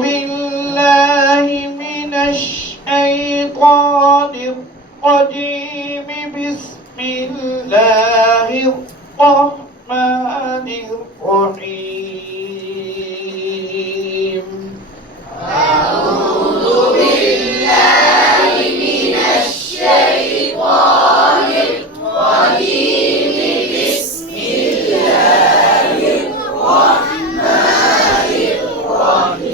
بالله من الشيطان الرجيم. بسم الله الرحمن الرحيم. أعوذ بالله من الشيطان الرجيم. بسم الله الرحمن الرحيم.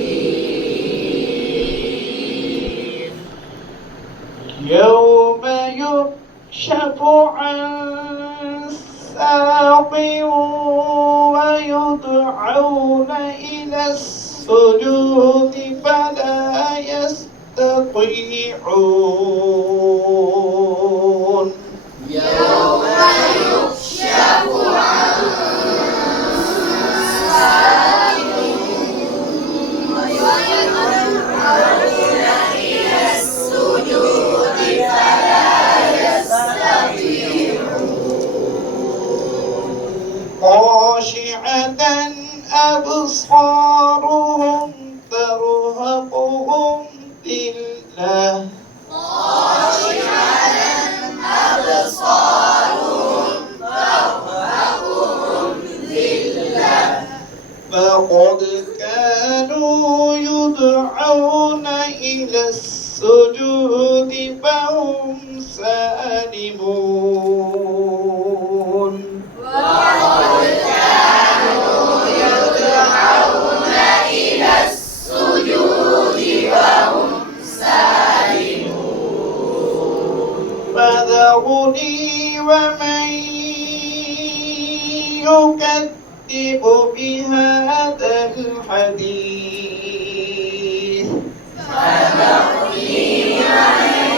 يوم يكشف عن ساق ويدعون إلى السجود فلا يستطيعون. يوم يكشف عن ساق ويدعون إلى السجود فلا يستطيعون. خاشعة أبصارهم ترهقهم ذلة. خاشعة أبصارهم ترهقهم ذلة. فقد كانوا يدعون إلى السجود فهم سالمون. وقد كانوا يدعون إلى السجود وهم سالمون. فذرني ومن يكذب بهذا الحديث. فذرني ومن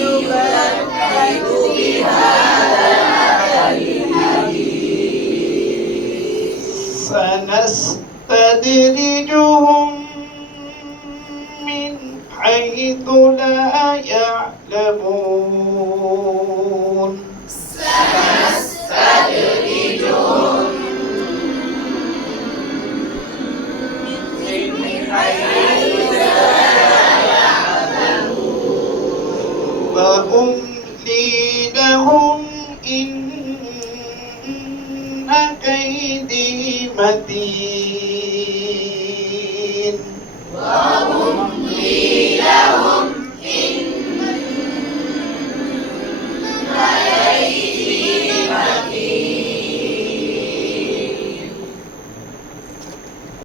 يكذب بهذا الحديث. سنستدرجهم من حيث لا يعلمون. سنستدرجهم من حيث لا يعلمون. وأملي لهم إن كيدي متين.